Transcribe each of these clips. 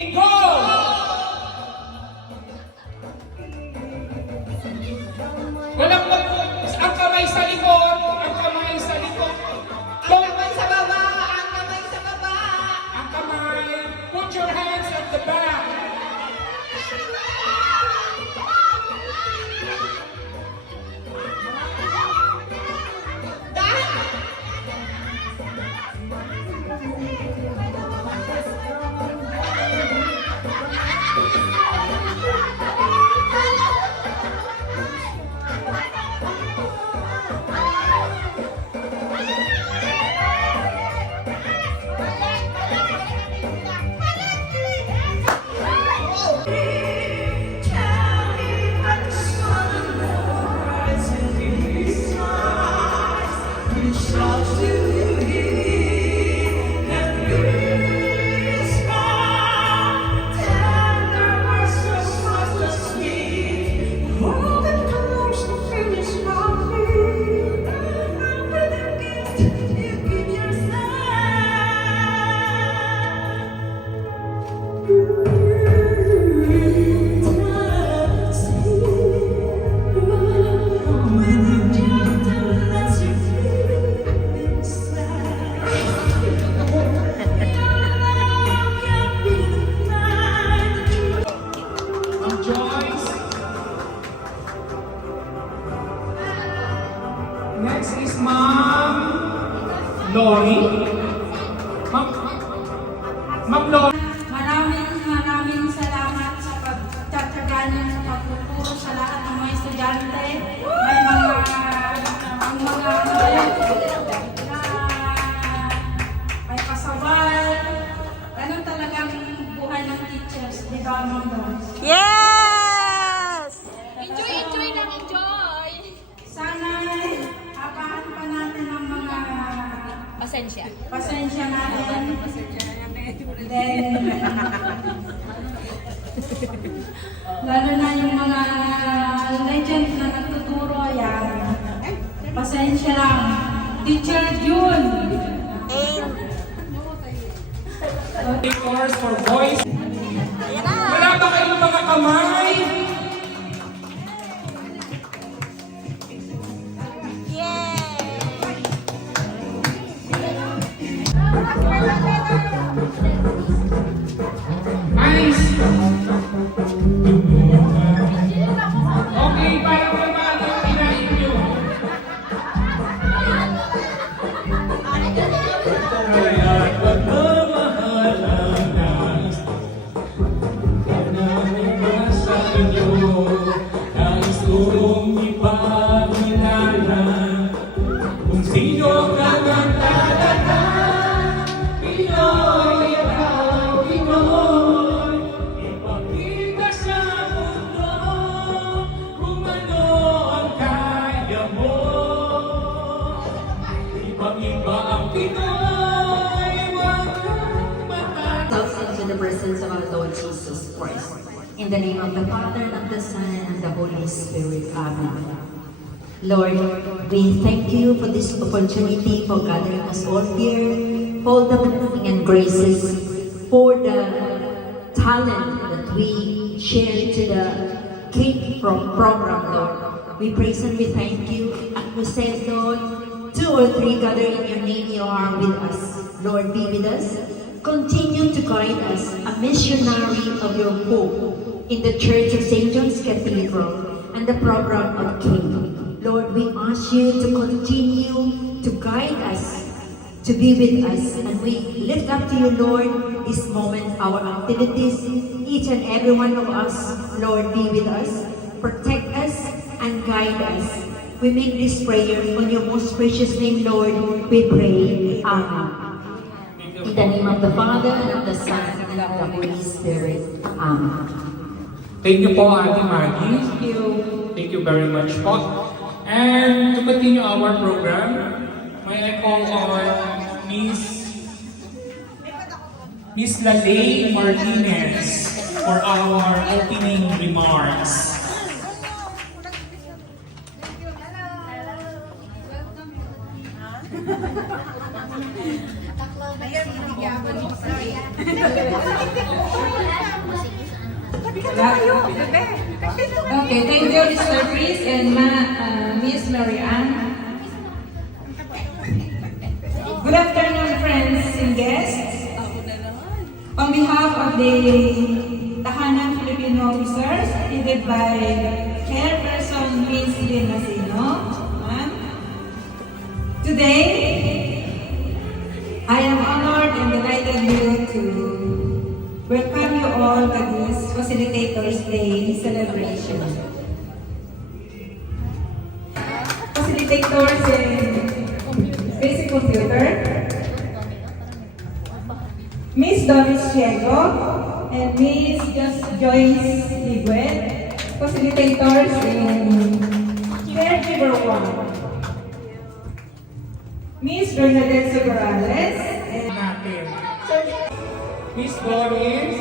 Go! Walang mag-focus. Ang kamay sa likod. Ang kamay sa likod. Ang kamay sa baba! Ang kamay sa baba! Ang kamay. Put your hands at the back. Next is Ma'am Lori. Ma'am Lori. Maraming salamat sa pagtataga niyo sa pagtuturo sa lahat ng mga estudyante. May may pasawal. Ganun talagang buhay ng teachers, di ba, Ma'am Doris? Yes! Enjoy lang, enjoy! Sana habaan pa natin ang mga pasensya natin. Then, lalo na yung mga legend na nagtuturo yan. Pasensya lang. Teacher June. Course for boys. Wala ba kayong mga kamay? Nice! Okay, para kumano yung kinain nyo. Kaya't pagmamahal ang nais namin ba sa inyo? Nais kong ipakilala kung sino ka man talaga. Pinoy, ikaw, Pinoy. Ipakita sa mundo kung ano ang kaya mo. Ipag-iba ang Pinoy, huwag kang matakot. Ourselves in the presence of our Lord Jesus Christ. In the name of the Father, and of the Son, and of the Holy Spirit. Amen. Lord, we thank you for this opportunity for gathering us all here, for the blessing and graces, for the talent that we share to the Cake from program, Lord. We praise and we thank you. And we say, Lord, 2 or 3 gather in your name, you are with us. Lord, be with us. Continue to guide us, a missionary of your hope in the Church of St. John's Cathedral and the program of King. Lord, we ask you to continue to guide us, to be with us, and we lift up to you, Lord, this moment, our activities, each and every one of us, Lord, be with us, protect us, and guide us. We make this prayer on your most precious name, Lord, we pray. Amen. In the name of the Father, and of the Son, and of the Holy Spirit. Amen. Thank you po, Ate Maggie. Thank you. Thank you very much po. And to continue our program, may I call on Miss Lalay Martinez for our opening remarks. Ayun, hindi ako Okay, thank you, Mr. Chris and Miss Marianne. Good afternoon, friends and guests. On behalf of the Tahanan Filipino officers, headed by Chairperson Miss Lynn Nasino, ma'am. Today, I am honored and delighted to welcome you all to this Facilitators Day celebration. Facilitators in Basic Computer, Miss Doris Chiego and Miss Joyce Liguet, Facilitators in Caregiver 1, Miss Bernadette Sobrales, and Natin. Miss Doris.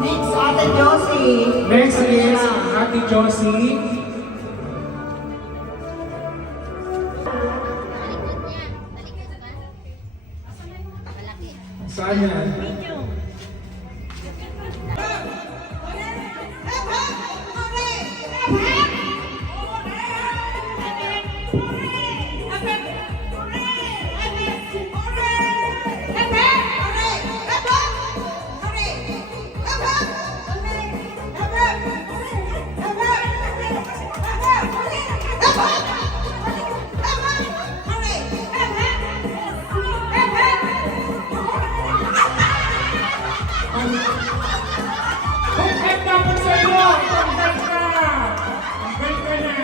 Next, Ate Josie. Next is Ate Josie. Saan yan? Congrats dapat sa iyo! Congrats ka! Congrats ka na!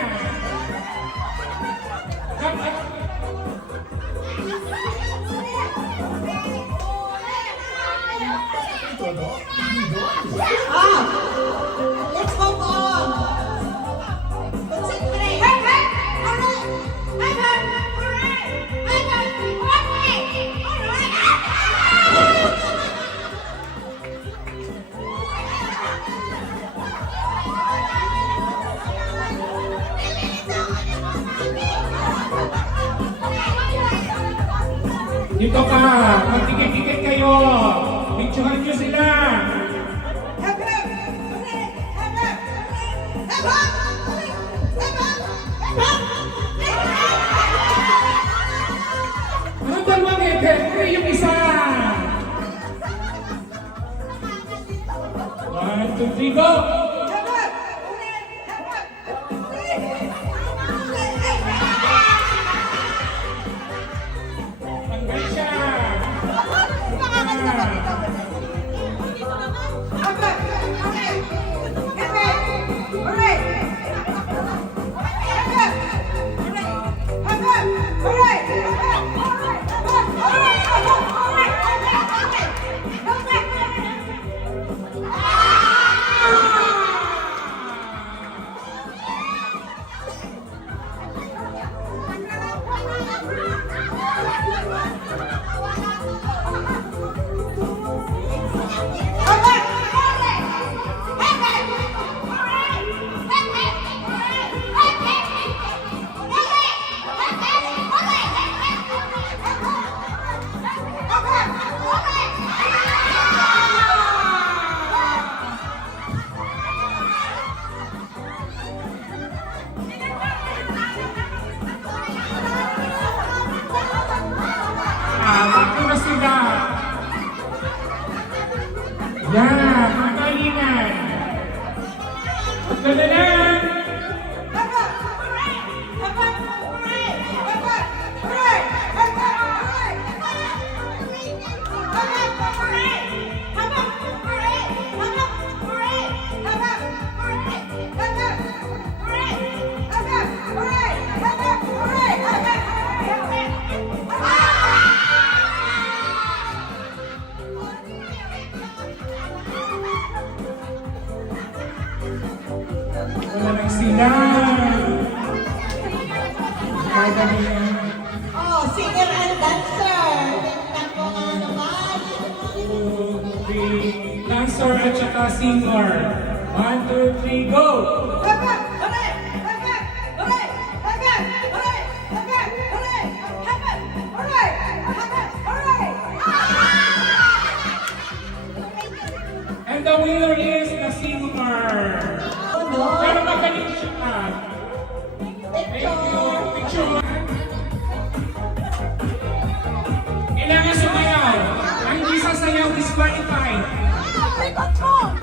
Let's move on. Concentrate. Dito ka! Magtikit-tikit kayo! Picturean nyo sila! Ano dalawang ete? Ano yung isa? 1, 2, 3, go! Hanggang siya! Bakit na sila? Yan! Magalingan! Dalalan! Wala nang sila! Magalingan! Oh, singer and dancer. Tingnan mo nga naman. The dancer at saka singer. 1, 2, 3, go! And the winner is the silver. Pero magaling siya. Thank you. Picture. Kailangan sumayaw. Ang hindi sasayaw disqualified. May control!